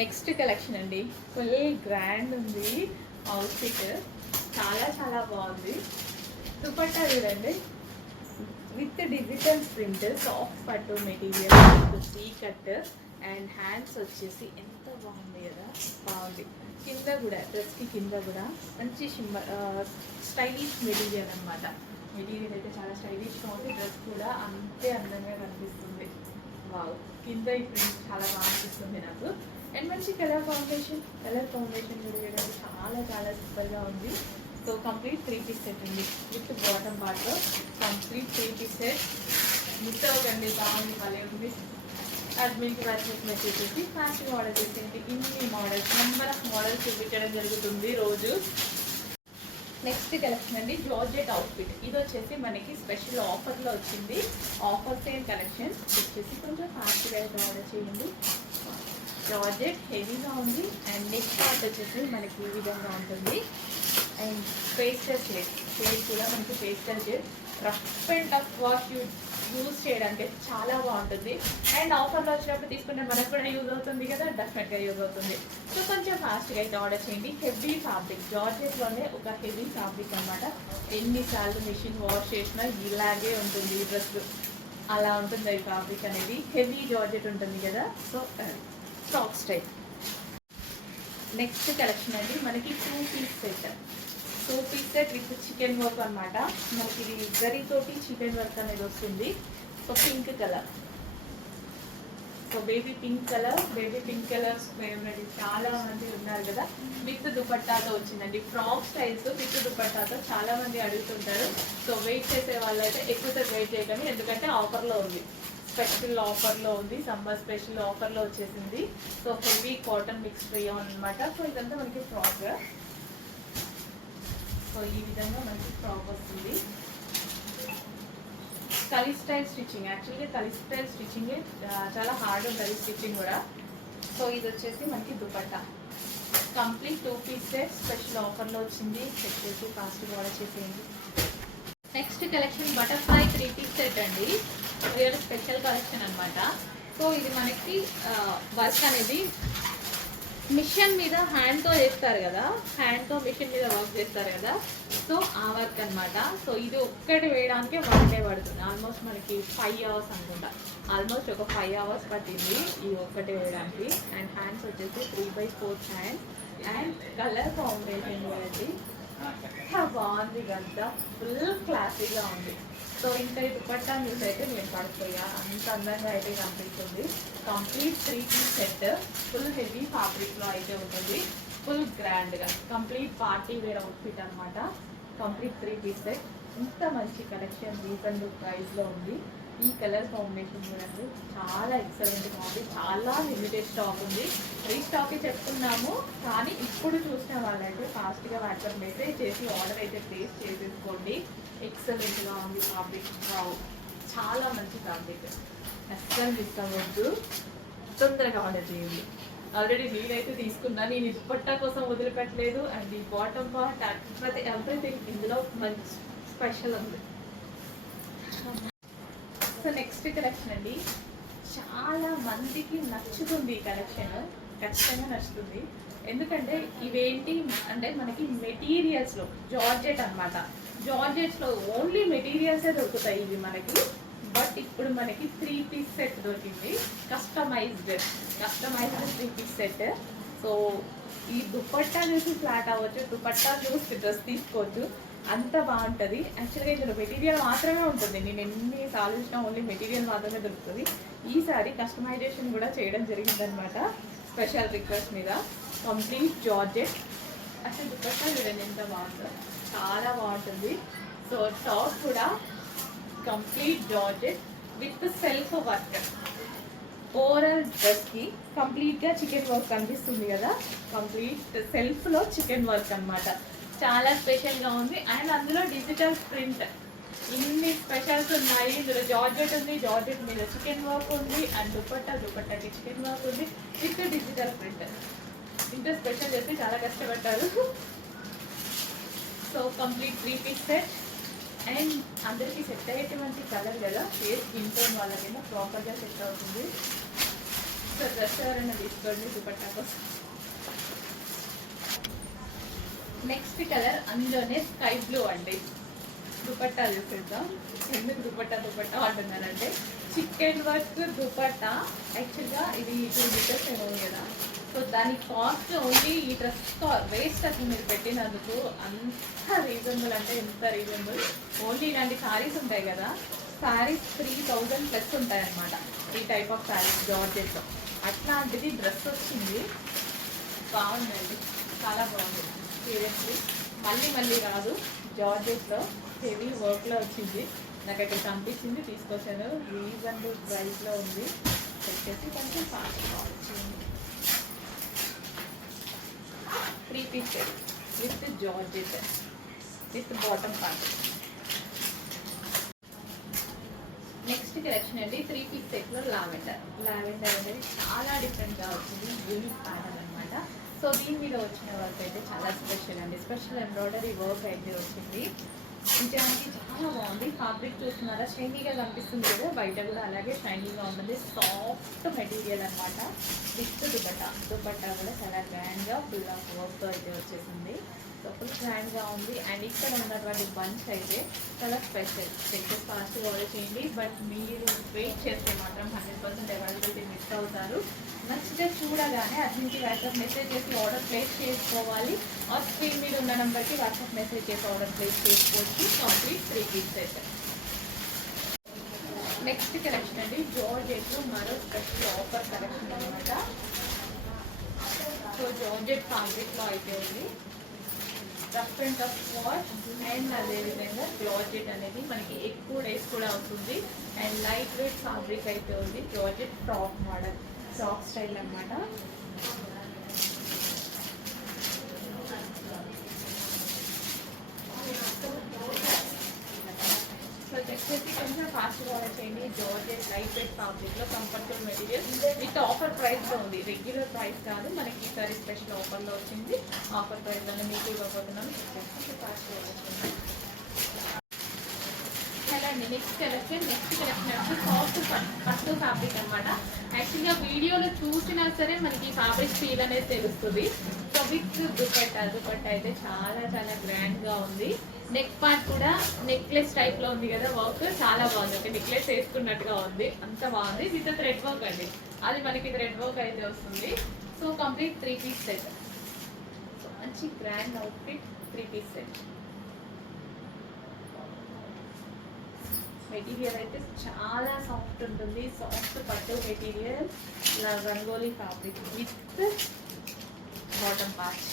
Next collection అండి. Full grand ఉంది outfit, చాలా చాలా బాగుంది. దుపట్టా చూడండి, విత్ డిజిటల్ ప్రింట్, సాఫ్ట్ పట్టు material, C cut and hands వచ్చేసి ఎంత బాగుంది కదా, బాగుంది. కింద కూడా డ్రెస్కి కింద కూడా మంచి స్టైలిష్ మెటీరియల్ అనమాట. మెటీరియల్ అయితే చాలా స్టైలిష్గా ఉంది, డ్రెస్ కూడా అంతే అందంగా కనిపిస్తుంది. వావ్, కింద ఈ ప్రింట్ చాలా బాగా అనిపిస్తుంది నాకు. అండ్ మంచి కలర్ కాంబినేషన్ కూడా చాలా చాలా సూపర్గా ఉంది. సో కంప్లీట్ 3 పీస్ సెట్ ఉంది with bottom part. Complete 3 piece set. Miss అవ్వకండి, బాగుంది, భలే ఉంది. అడ్మిన్కి వాట్సాప్ మెసేజ్ చేసి ఫాస్ట్గా ఆర్డర్ చేసేయండి. ఇన్ని మోడల్స్, నెంబర్ ఆఫ్ మోడల్స్ చూపించడం జరుగుతుంది రోజు. నెక్స్ట్ కలెక్షన్ అండి, జార్జెట్ అవుట్ఫిట్. ఇది వచ్చేసి మనకి స్పెషల్ ఆఫర్లో వచ్చింది. ఆఫర్ సేల్ కలెక్షన్ వచ్చేసి కొంచెం ఫాస్ట్గా అయితే ఆర్డర్ చేయండి. జార్జెట్ హెవీగా ఉంది అండ్ నెక్ పార్ట్ వచ్చేసి మనకి ఈ విధంగా ఉంటుంది. అండ్ పేస్టల్ షేడ్ కూడా మనకి pastel shade, rough and tough wash use చేయడానికి చాలా బాగుంటుంది. అండ్ ఆఫర్లో వచ్చినప్పుడు తీసుకుంటే మనకు కూడా యూజ్ అవుతుంది కదా, డెఫినెట్గా యూజ్ అవుతుంది. సో కొంచెం ఫాస్ట్గా అయితే ఆర్డర్ చేయండి. హెవీ ఫ్యాబ్రిక్, జార్జెట్లోనే ఒక హెవీ ఫ్యాబ్రిక్ అనమాట. ఎన్నిసార్లు మిషన్ వాష్ చేసినా ఇలాగే ఉంటుంది ఈ డ్రెస్, అలా ఉంటుంది ఈ ఫ్యాబ్రిక్ అనేది. హెవీ జార్జెట్ ఉంటుంది కదా, so stock style. Next collection అండి, మనకి 2 piece set with chikan work అనమాట. మనకి ఇది గరితోటి చికెన్ వర్క్ అనేది వస్తుంది. So pink colour, so baby pink colours చాలా మంది ఉన్నారు కదా. విత్ దుపట్టాతో వచ్చిందండి. ఫ్రాక్ స్టైల్స్ విత్ దుపట్టాతో చాలా మంది అడుగుతుంటారు. సో వెయిట్ చేసే వాళ్ళైతే ఎక్కువసేపు వెయిట్ చేయకండి, ఎందుకంటే ఆఫర్లో ఉంది, స్పెషల్ ఆఫర్లో ఉంది, సమ్మర్ స్పెషల్ ఆఫర్లో వచ్చేసింది. So heavy cotton mix rayon అనమాట. సో ఇదంతా మనకి ఫ్రాక్. సో ఈ విధంగా మనకి ఫ్రాక్ వస్తుంది. కలీ స్టైల్ స్టిచ్చింగ్, యాక్చువల్గా కలీ స్టైల్ స్టిచ్చింగ్ చాలా హార్డ్ ఉంటుంది స్టిచ్చింగ్ కూడా. సో ఇది వచ్చేసి మనకి dupatta. Complete 2 piece set special ఆఫర్లో వచ్చింది. చెక్ చేసి ఫాస్ట్గా ఆర్డర్ చేసేయండి. Next collection butterfly 3 piece set అండి. రియల్ స్పెషల్ కలెక్షన్ అనమాట. సో ఇది మనకి వర్క్ అనేది మిషన్ మీద హ్యాండ్తో చేస్తారు కదా, హ్యాండ్తో మిషన్ మీద వర్క్ చేస్తారు కదా, సో ఆ వర్క్ అనమాట. సో ఇది ఒక్కటి వేయడానికి 1 డే పడుతుంది. ఆల్మోస్ట్ మనకి 5 అవర్స్ అనుకుంటా, ఆల్మోస్ట్ ఒక 5 అవర్స్ పట్టింది ఈ ఒక్కటి వేయడానికి. అండ్ హ్యాండ్స్ వచ్చేసి 3/4 హ్యాండ్. అండ్ కలర్ కాంబినేషన్ చూడండి, బాగుంది కదా, ఫుల్ క్లాసీగా ఉంది. సో ఇంకా ఈ దుపట్టా న్యూస్ అయితే నేను పడిపోయా, అంత అందంగా అయితే కనిపిస్తుంది. Complete 3 piece set, full heavy ఫ్యాబ్రిక్లో అయితే ఉంటుంది, ఫుల్ గ్రాండ్గా కంప్లీట్ పార్టీ వేర్ అవుట్ఫిట్ అనమాట. Complete 3 piece set. ఇంత మంచి కలెక్షన్ రీజనబుల్ ప్రైస్లో ఉంది. ఈ కలర్ కాంబినేషన్ చూడండి, చాలా ఎక్సలెంట్గా ఉంది. చాలా లిమిటెడ్ స్టాక్ ఉంది, రీస్టాకే చెప్తున్నాము. కానీ ఇప్పుడు చూసిన వాళ్ళైతే ఫాస్ట్గా వాట్సాప్ మెసేజ్ చేసి ఆర్డర్ అయితే ప్లేస్ చేసేసుకోండి. ఎక్సలెంట్గా ఉంది ఫ్యాబ్రిక్, చాలా మంచి ఫ్యాబ్రిక్, అస్సలు మిస్ అవ్వద్దు, తొందరగా ఆర్డర్ చేయండి. ఆల్రెడీ నేనైతే తీసుకున్నా, నేను దుపట్టా కోసం వదిలిపెట్టలేదు. అండ్ ఈ బాటమ్ పార్ట్ ఎవ్రీథింగ్ ఇందులో మంచి స్పెషల్ ఉంది. సో నెక్స్ట్ కలెక్షన్ అండి, చాలా మందికి నచ్చుతుంది ఈ కలెక్షన్, ఖచ్చితంగా నచ్చుతుంది. ఎందుకంటే ఇవేంటి అంటే మనకి మెటీరియల్స్లో జార్జెట్ అనమాట. జార్జెట్స్లో ఓన్లీ మెటీరియల్సే దొరుకుతాయి ఇవి మనకి. బట్ ఇప్పుడు మనకి 3 పీస్ సెట్ దొరికింది, కస్టమైజ్డ్ 3 పీస్ సెట్. సో ఈ దుపట్టా చూసి ఫ్లాట్ అవ్వచ్చు, దుపట్టా చూసి డ్రెస్ తీసుకోవచ్చు, అంత బాగుంటుంది. యాక్చువల్గా ఇందులో మెటీరియల్ మాత్రమే ఉంటుంది, నేను ఎన్నిసార్లు చూసినా ఓన్లీ మెటీరియల్ మాత్రమే దొరుకుతుంది. ఈసారి కస్టమైజేషన్ కూడా చేయడం జరిగిందనమాట, స్పెషల్ రిక్వెస్ట్ మీద. కంప్లీట్ జార్జెట్, అసలు దుపట్టా చూడండి ఎంత బాగుందో, చాలా బాగుంటుంది. సో టాప్ కూడా complete georgette with self work. Overall డ్రెస్కి కంప్లీట్గా చికెన్ వర్క్ కనిపిస్తుంది కదా, కంప్లీట్ సెల్ఫ్లో చికెన్ వర్క్ అనమాట. చాలా స్పెషల్గా ఉంది. అండ్ అందులో డిజిటల్ ప్రింట్, ఇన్ని స్పెషల్స్ ఉన్నాయి. ఇందులో జార్జెట్ ఉంది, జార్జెట్ మీద చికెన్ వర్క్ ఉంది. అండ్ దుపట్టాకి చికెన్ వర్క్ ఉంది విత్ డిజిటల్ ప్రింట్. ఇంత స్పెషల్ చేసి చాలా కష్టపడ్డారు. So complete 3 piece set. And అందరికీ సెట్ అయ్యేటువంటి కలర్ కదా, ఫేస్ స్కిన్ టోన్ వాళ్ళకైనా ప్రాపర్గా సెట్ అవుతుంది. సో డ్రెస్ ఎవరైనా తీసుకోండి దుపట్టా కోసం. నెక్స్ట్ కలర్ అందులోనే స్కై బ్లూ అండి. దుపట్టా చూసేద్దాం. ఎందుకు దుపట్టా దుపట్టా అంటున్నారంటే చికెన్ వర్క్ దుపట్టా. యాక్చువల్గా ఇది 2 మీటర్స్ ఏమో కదా. సో దాని కాస్ట్ ఓన్లీ ఈ డ్రెస్ వేస్ట్ అసలు మీరు పెట్టినందుకు. అంత రీజనబుల్ అంటే ఎంత రీజనబుల్. ఓన్లీ ఇలాంటి శారీస్ ఉంటాయి కదా, శారీస్ 3000 ప్లస్ ఉంటాయన్నమాట. ఈ టైప్ ఆఫ్ శారీస్ జార్జెట్లో అట్లాంటిది డ్రెస్ వచ్చింది. బాగుందండి, చాలా బాగుంది. సీరియస్లీ మళ్ళీ మళ్ళీ రాదు. జార్జెట్లో హెవీ వర్క్లో వచ్చింది. నాకు అక్కడ కనిపించింది, తీసుకొచ్చాను. రీజనబుల్ ప్రైస్లో ఉంది. వచ్చేసి కొంచెం ఫాస్ట్గా వచ్చింది. 3 piece set with georgette with bottom part. Next collection అండి 3 పీస్ సెట్లో లావెండర్. లావెండర్ అనేది చాలా డిఫరెంట్గా వచ్చింది. యూనిక్ ప్యాటర్న్ అనమాట. సో దీని మీద వచ్చిన వర్క్ అయితే చాలా స్పెషల్ అండి. స్పెషల్ ఎంబ్రాయిడరీ వర్క్ అయితే వచ్చింది. నిజానికి చాలా బాగుంది. ఫ్యాబ్రిక్ చూస్తున్నారా, షైనీగా కనిపిస్తుంది కదా, బయట కూడా అలాగే షైనీగా ఉంటుంది. సాఫ్ట్ మెటీరియల్ అనమాట. విత్ దుపట్టా. దుపట్టా కూడా చాలా గ్రాండ్గా ఫుల్ ఆఫ్ వర్క్తో అయితే వచ్చేసింది. సో ఫుల్ గ్రాండ్గా ఉంది. అండ్ ఇక్కడ ఉన్నటువంటి బంచ్ అయితే చాలా స్పెషల్. చెక్స్ ఫాస్ట్గా ఆర్డర్ చేయండి. బట్ మీరు వెయిట్ చేస్తే మాత్రం 100% అవైలబిలిటీ మిస్ అవుతారు. నచ్చితే చూడగానే అన్నింటి వాట్సాప్ మెసేజ్ చేసి ఆర్డర్ ప్లేస్ చేసుకోవాలి. ఆ స్క్రీన్ మీద ఉన్న నెంబర్కి వాట్సాప్ మెసేజ్ చేసి ఆర్డర్ ప్లేస్ చేసుకోవచ్చు. Complete 3 piece set. Next collection అండి జార్జెట్లో మరో స్పెషల్ ఆఫర్ కలెక్షన్ అనమాట. సో జార్జెట్ ఫ్యాబ్రిక్లో అయితే ఉంది. Rough and tough wash and అదేవిధంగా జార్జెట్ అనేది మనకి ఎక్కువ డేస్ కూడా అవుతుంది. అండ్ లైట్ వెయిట్ ఫ్యాబ్రిక్ అయితే ఉంది. Georgette frock model, frock style అనమాట. సో వచ్చేసి కొంచెం ఫాస్ట్గా ఆర్డర్ చేయండి. జార్జెట్ లైట్ వెయిట్ ఫ్యాబ్రిక్లో కంఫర్టబుల్ మెటీరియల్ విత్ ఆఫర్ ప్రైస్లో ఉంది. రెగ్యులర్ ప్రైస్ కాదు, మనకి ఈసారి స్పెషల్ ఆఫర్లో వచ్చింది. ఆఫర్ ప్రైస్లోనే మీకు ఇవ్వబోతున్నాను. ఫాస్ట్గా ఆర్డర్ చేయండి. హలో అండి, నెక్స్ట్ కలెక్షన్ వచ్చి సాఫ్ట్ పట్టు ఫ్యాబ్రిక్ అనమాట. యాక్చువల్గా వీడియోలో చూసినా సరే మనకి ఫ్యాబ్రిక్ ఫీల్ అనేది తెలుస్తుంది. సో విత్ దుపట్టా అయితే చాలా చాలా గ్రాండ్గా ఉంది. నెక్ పార్ట్ కూడా నెక్లెస్ టైప్లో ఉంది కదా, వర్క్ చాలా బాగుంది. ఒక నెక్లెస్ వేసుకున్నట్టుగా ఉంది, అంత బాగుంది. విత్ థ్రెడ్ వర్క్ అండి, అది మనకి థ్రెడ్ వర్క్ అయితే వస్తుంది. So complete 3 piece set. So మంచి grand outfit 3 piece set. Material అయితే చాలా సాఫ్ట్ ఉంటుంది. సాఫ్ట్ పట్టు material, rangoli fabric with bottom part.